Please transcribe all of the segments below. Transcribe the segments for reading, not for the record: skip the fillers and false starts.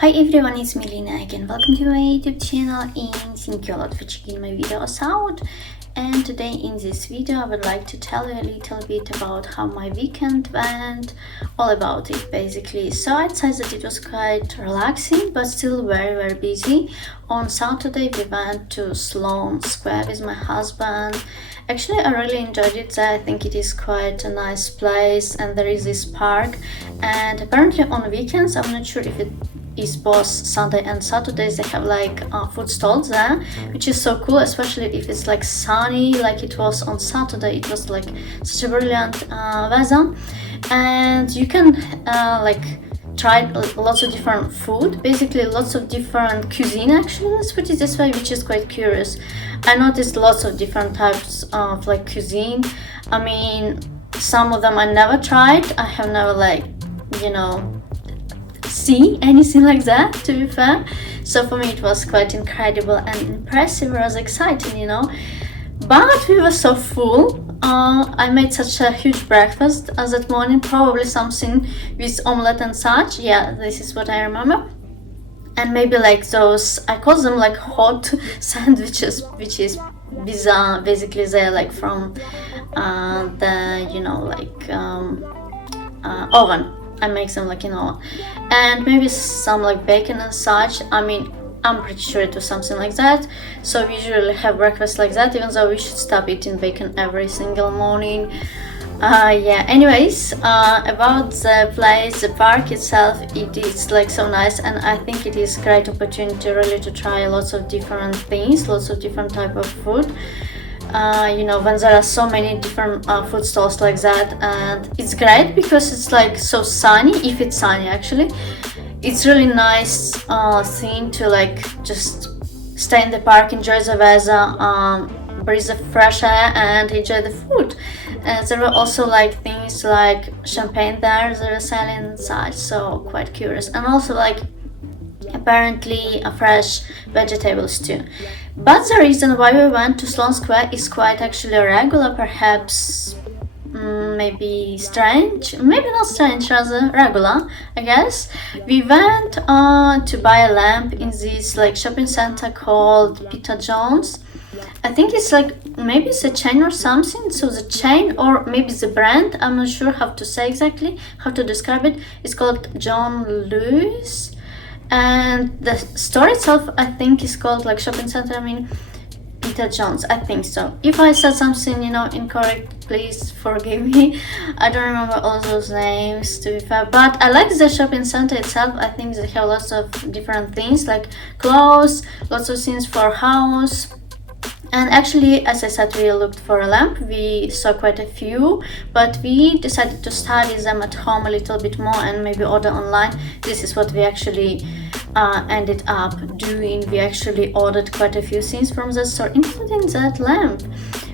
Hi everyone, it's me Lina again. Welcome to my YouTube channel and thank you a lot for checking my videos out. And today in this video I would like to tell you a little bit about how my weekend went, all about it basically. So I'd say that it was quite relaxing but still very busy. On Saturday we went to Sloane Square with my husband. Actually I really enjoyed it there. I think it is quite a nice place and there is this park, and apparently on weekends, I'm not sure if it is both Sunday and Saturdays, they have like food stalls there, which is so cool, especially if it's like sunny like it was on Saturday. It was like such a brilliant weather, and you can like try lots of different food, basically lots of different cuisine, actually let's put it this way, which is quite curious. I noticed lots of different types of like cuisine. I mean, some of them I never tried. I have never like, you know, see anything like that, to be fair. So for me it was quite incredible and impressive, it was exciting, you know. But we were so full. I made such a huge breakfast that morning, probably something with omelette and such. Yeah, this is what I remember. And maybe like those, I call them like hot sandwiches, which is bizarre. Basically they're like from the, you know, like oven. I make them like in oven, and maybe some like bacon and such. I mean, I'm pretty sure it was something like that. So we usually have breakfast like that, even though we should stop eating bacon every single morning. Yeah, anyways, about the place, the park itself, it is like so nice, and I think it is great opportunity really to try lots of different things, lots of different type of food. You know, when there are so many different food stalls like that, and it's great because it's like so sunny. If it's sunny, actually it's really nice thing to like just stay in the park, enjoy the weather, breathe the fresh air and enjoy the food. There were also like things like champagne there they were selling and such, so quite curious. And also like apparently fresh vegetables too. But the reason why we went to Sloane Square is quite actually regular, perhaps maybe strange, maybe not strange, rather regular, I guess. We went to buy a lamp in this like shopping center called Peter John's. I think it's like, maybe it's a chain or something. So the chain, or maybe the brand, I'm not sure how to say exactly, how to describe it. It's called John Lewis. And the store itself, I think, is called like shopping center. I mean, Peter John's, I think so. If I said something, you know, incorrect, please forgive me. I don't remember all those names, to be fair. But I like the shopping center itself. I think they have lots of different things like clothes, lots of things for house. And actually, as I said, we looked for a lamp. We saw quite a few, but we decided to study them at home a little bit more and maybe order online. This is what we actually ended up doing. We actually ordered quite a few things from the store, including that lamp.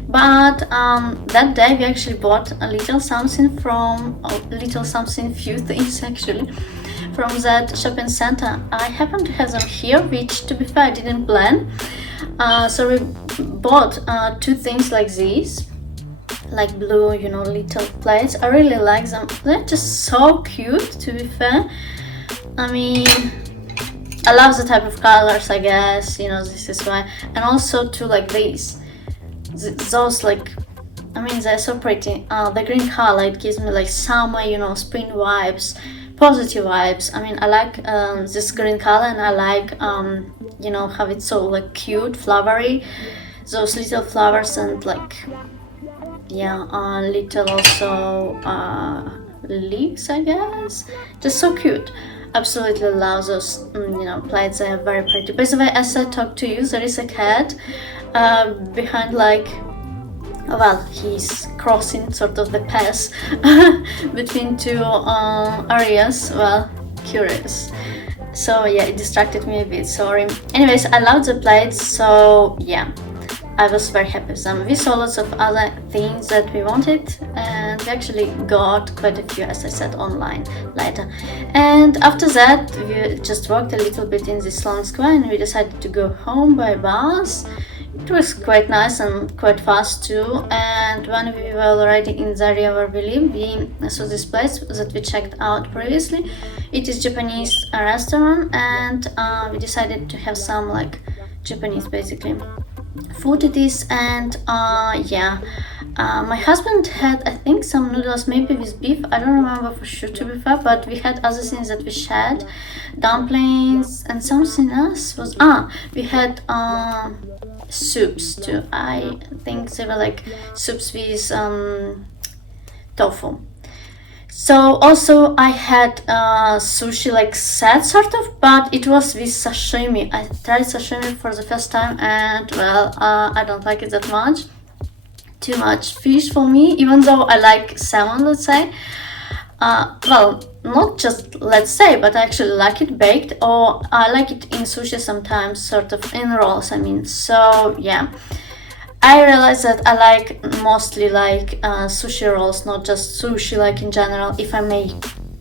But that day we actually bought a little something from, few things actually, from that shopping center. I happen to have them here, which to be fair I didn't plan. So we bought two things like these, like blue, you know, little plates. I really like them. They're just so cute, to be fair. I mean, I love the type of colors, I guess, you know, this is why. And also too, like these, those like, I mean, they're so pretty. The green color, it gives me like summer, you know, spring vibes, positive vibes. I mean, I like this green color, and I like you know, how it's so like cute, flowery, those little flowers, and like, yeah, little also leaves, I guess. Just so cute. Absolutely love those you know, plates. They are very pretty. By the way, as I talk to you, there is a cat behind, like, well, he's crossing sort of the path between two areas. Well, curious. So yeah, it distracted me a bit, sorry. Anyways, I love the plates, so yeah, I was very happy with them. We saw lots of other things that we wanted, and we actually got quite a few, as I said, online later. And after that, we just walked a little bit in the Sloane Square, and we decided to go home by bus. It was quite nice and quite fast too. And when we were already in the area where we live, we saw this place that we checked out previously. It is Japanese restaurant, and we decided to have some like Japanese basically food it is. And my husband had, I think, some noodles maybe with beef. I don't remember for sure, to be fair, but we had other things that we shared, dumplings, and something else was we had soups too. I think they were like soups with tofu. So also I had sushi like set sort of, but it was with sashimi. I tried sashimi for the first time, and well, I don't like it that much. Too much fish for me, even though I like salmon, let's say. Well, not just let's say, but I actually like it baked, or I like it in sushi sometimes, sort of in rolls, I mean. So yeah, I realized that I like mostly like sushi rolls, not just sushi like in general, if I may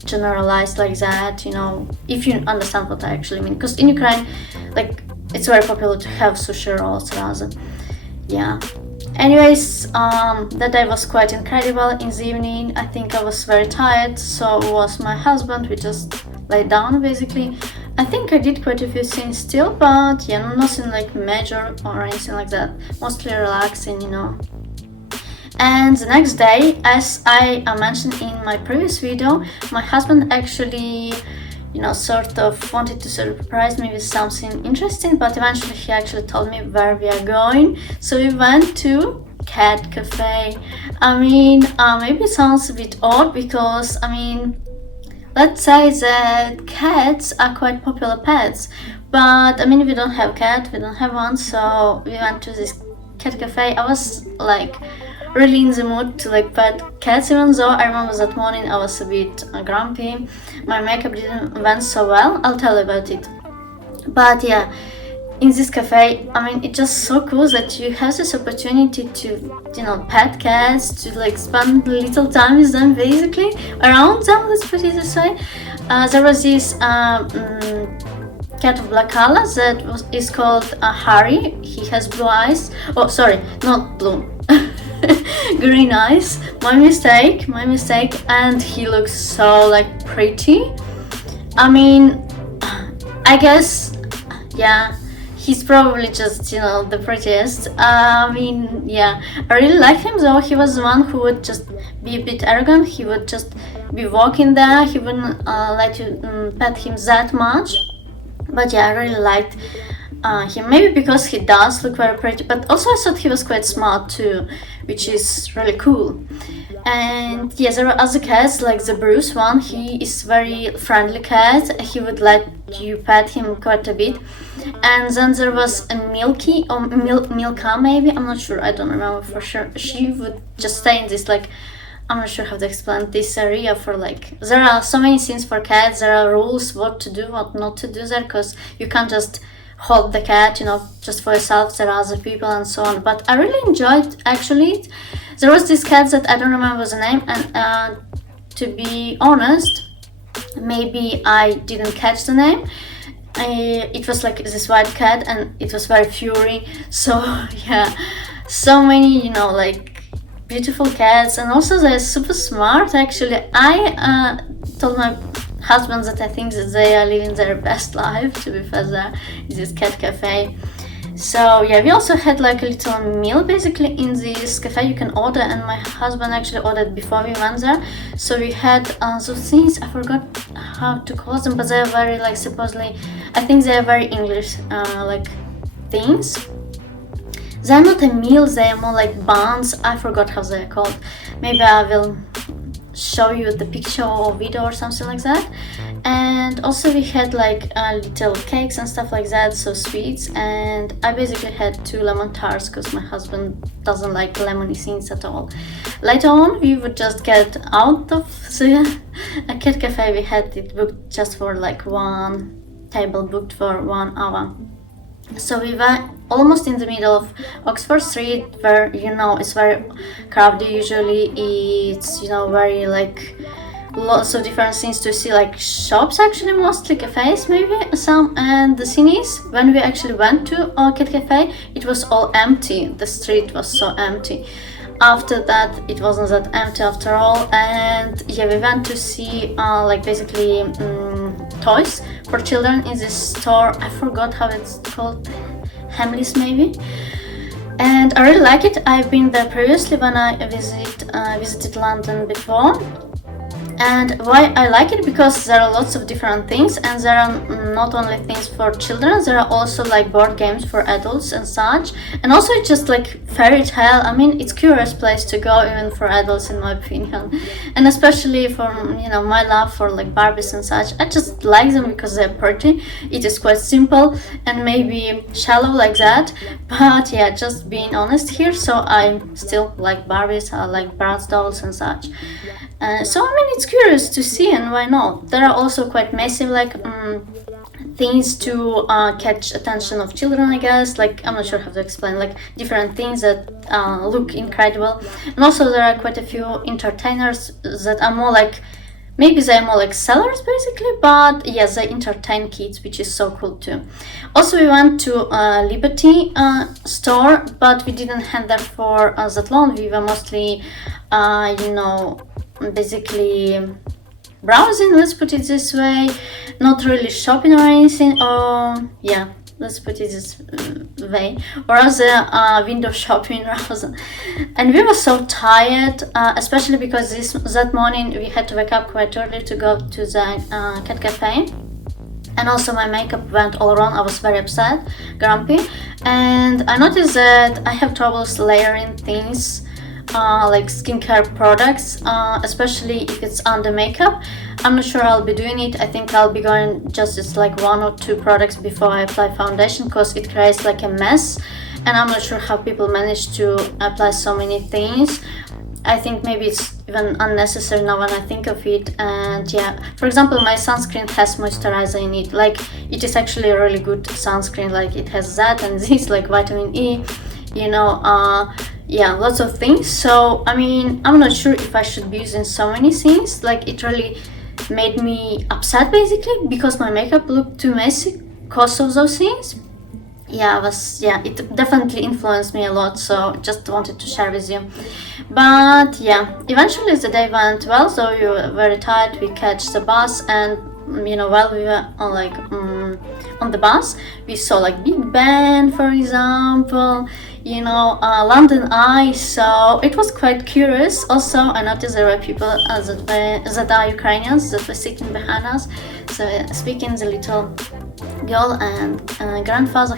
generalize like that, you know, if you understand what I actually mean. Because in Ukraine, like, it's very popular to have sushi rolls rather. Yeah. Anyways, that day was quite incredible. In the evening, I think I was very tired, so was my husband. We just laid down basically. I think I did quite a few things still, but yeah, nothing like major or anything like that. Mostly relaxing, you know. And the next day, as I mentioned in my previous video, my husband actually, you know, sort of wanted to surprise me with something interesting, but eventually he actually told me where we are going. So we went to cat cafe. I mean, maybe it sounds a bit odd because, I mean, let's say that cats are quite popular pets, but I mean, we don't have cat, we don't have one, so we went to this cat cafe. I was like really in the mood to like pet cats, even though I remember that morning I was a bit grumpy. My makeup didn't went so well. I'll tell you about it. But yeah, in this cafe, I mean, it's just so cool that you have this opportunity to, you know, pet cats, to like spend little time with them basically, around them, let's put it this way. There was this cat of black color that is called Harry. He has blue eyes. Oh, sorry, not blue. Green eyes. My mistake. And he looks so like pretty. I mean, I guess, yeah, he's probably just, you know, the prettiest. I mean, yeah, I really like him though. He was the one who would just be a bit arrogant. He would just be walking there. He wouldn't let you pet him that much. But yeah, I really liked him, maybe because he does look very pretty, but also I thought he was quite smart too, which is really cool. And yes, there are other cats, like the Bruce one. He is very friendly cat. He would let you pet him quite a bit. And then there was a Milky, or Milka maybe, I'm not sure, I don't remember for sure. She would just stay in this, like, I'm not sure how to explain this area for like, there are so many things for cats, there are rules what to do, what not to do there, because you can't just hold the cat, you know, just for yourself, there are other people and so on. But I really enjoyed actually it. There was this cat that I don't remember the name, and to be honest, maybe I didn't catch the name. It was like this white cat and it was very fury. So yeah, so many, you know, like beautiful cats, and also they're super smart actually. I told my husband that I think that they are living their best life, to be fair, there is this cat cafe. So yeah, we also had like a little meal basically in this cafe you can order, and my husband actually ordered before we went there. So we had those things, I forgot how to call them, but they're very like, supposedly, I think they're very English like things. They're not a meal, they're more like buns. I forgot how they're called. Maybe I will show you the picture or video or something like that. And also we had like little cakes and stuff like that, so sweets. And I basically had 2 lemon tarts because my husband doesn't like lemony things at all. Later on we would just get out of the cat cafe. We had it booked just for like one table, booked for 1 hour. So we were almost in the middle of Oxford Street, where, you know, it's very crowded usually. It's, you know, very like lots of different things to see, like shops, actually mostly cafes, maybe some. And the thing is, when we actually went to a cat cafe, it was all empty. The street was so empty. After that, it wasn't that empty after all. And yeah, we went to see like basically toys for children in this store. I forgot how it's called, Hamleys maybe. And I really like it. I've been there previously when I visited London before. And why I like it, because there are lots of different things, and there are not only things for children, there are also like board games for adults and such. And also it's just like fairy tale. I mean, it's curious place to go even for adults, in my opinion. And especially for, you know, my love for like Barbies and such. I just like them because they're pretty. It is quite simple and maybe shallow like that. But yeah, just being honest here, so I still like Barbies, I like Bratz dolls and such. So I mean, it's curious to see, and why not? There are also quite massive like things to catch attention of children, I guess. Like, I'm not sure how to explain, like different things that look incredible. And also there are quite a few entertainers that are more like, maybe they're more like sellers basically, but yes, they entertain kids, which is so cool too. Also, we went to a Liberty store, but we didn't head there for that long. We were mostly, you know, basically browsing, let's put it this way, not really shopping or anything. Oh yeah, let's put it this way, or rather window shopping rather. And we were so tired, especially because that morning we had to wake up quite early to go to the cat cafe. And also my makeup went all wrong. I was very upset, grumpy, and I noticed that I have troubles layering things, like skincare products, especially if it's under makeup. I'm not sure I'll be doing it. I think I'll be going just like 1 or 2 products before I apply foundation, because it creates like a mess, and I'm not sure how people manage to apply so many things. I think maybe it's even unnecessary now when I think of it. And yeah, for example, my sunscreen has moisturizer in it. Like, it is actually a really good sunscreen. Like, it has that and this, like vitamin E, you know, yeah, lots of things. So I mean, I'm not sure if I should be using so many things. Like, it really made me upset basically, because my makeup looked too messy because of those things. Yeah, it definitely influenced me a lot, so just wanted to share with you. But yeah, eventually the day went well, so we were very tired. We catch the bus, and you know, while we were on like on the bus, we saw like Big Ben, for example, you know, London Eye. So it was quite curious. Also, I noticed there were people that are Ukrainians that were sitting behind us, so speaking the little girl and her grandfather,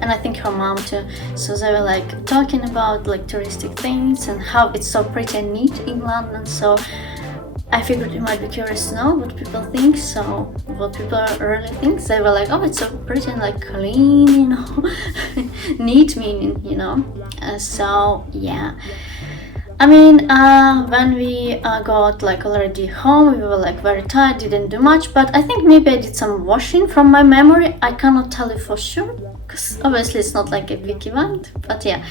and I think her mom too. So they were like talking about like touristic things and how it's so pretty and neat in London. So I figured you might be curious to know what people think. So what people really think, they were like, oh, it's so pretty and like clean, you know, neat meaning, you know. So yeah, I mean, when we got like already home, we were like very tired, didn't do much, but I think maybe I did some washing from my memory. I cannot tell you for sure, because obviously it's not like a big event. But yeah,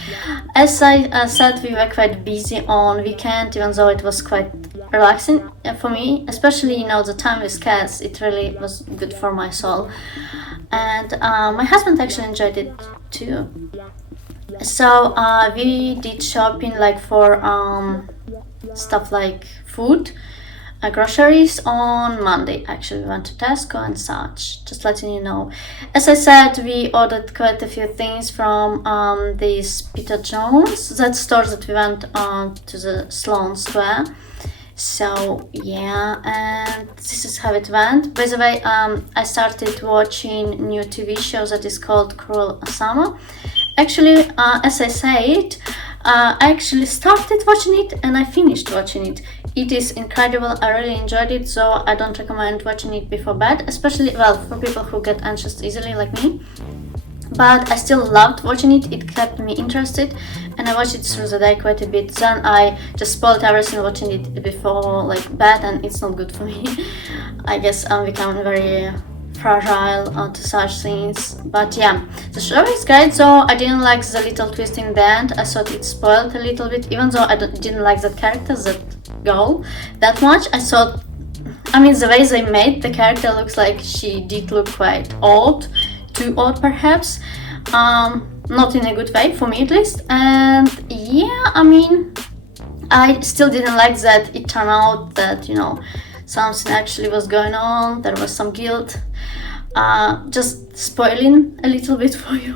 as I said, we were quite busy on weekend, even though it was quite relaxing for me, especially, you know, the time with cats. It really was good for my soul, and my husband actually enjoyed it too. So we did shopping like for stuff like food, groceries on Monday. Actually, we went to Tesco and such, just letting you know. As I said, we ordered quite a few things from this Peter Jones, that store that we went to the Sloane Square. So yeah, and this is how it went. By the way, I started watching new TV show that is called Cruel Summer. Actually, as I said, I actually started watching it and I finished watching it. It is incredible. I really enjoyed it, so I don't recommend watching it before bed, especially, well, for people who get anxious easily like me. But I still loved watching it. It kept me interested, and I watched it through the day quite a bit. Then I just spoiled everything watching it before like bed, and it's not good for me. I guess I'm becoming very fragile to such things. But yeah, the show is great. So I didn't like the little twist in the end. I thought it spoiled a little bit, even though I didn't like that character that go that much. I thought, I mean, the way they made the character looks like she did look quite old, too old perhaps, not in a good way for me at least. And yeah, I mean, I still didn't like that it turned out that, you know, something actually was going on, there was some guilt. Just spoiling a little bit for you.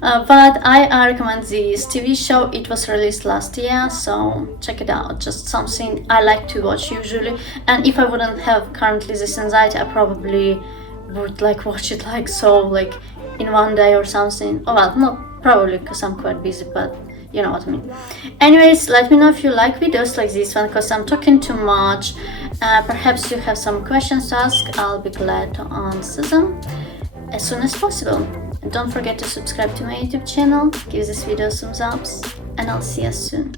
But I recommend this TV show. It was released last year, so check it out. Just something I like to watch usually. And if I wouldn't have currently this anxiety, I probably would like watch it like so, like in one day or something. Oh well, not probably because I'm quite busy, but you know what I mean. Anyways, let me know if you like videos like this one, because I'm talking too much. Perhaps you have some questions to ask. I'll be glad to answer them as soon as possible. And don't forget to subscribe to my YouTube channel, give this video a thumbs up, and I'll see you soon.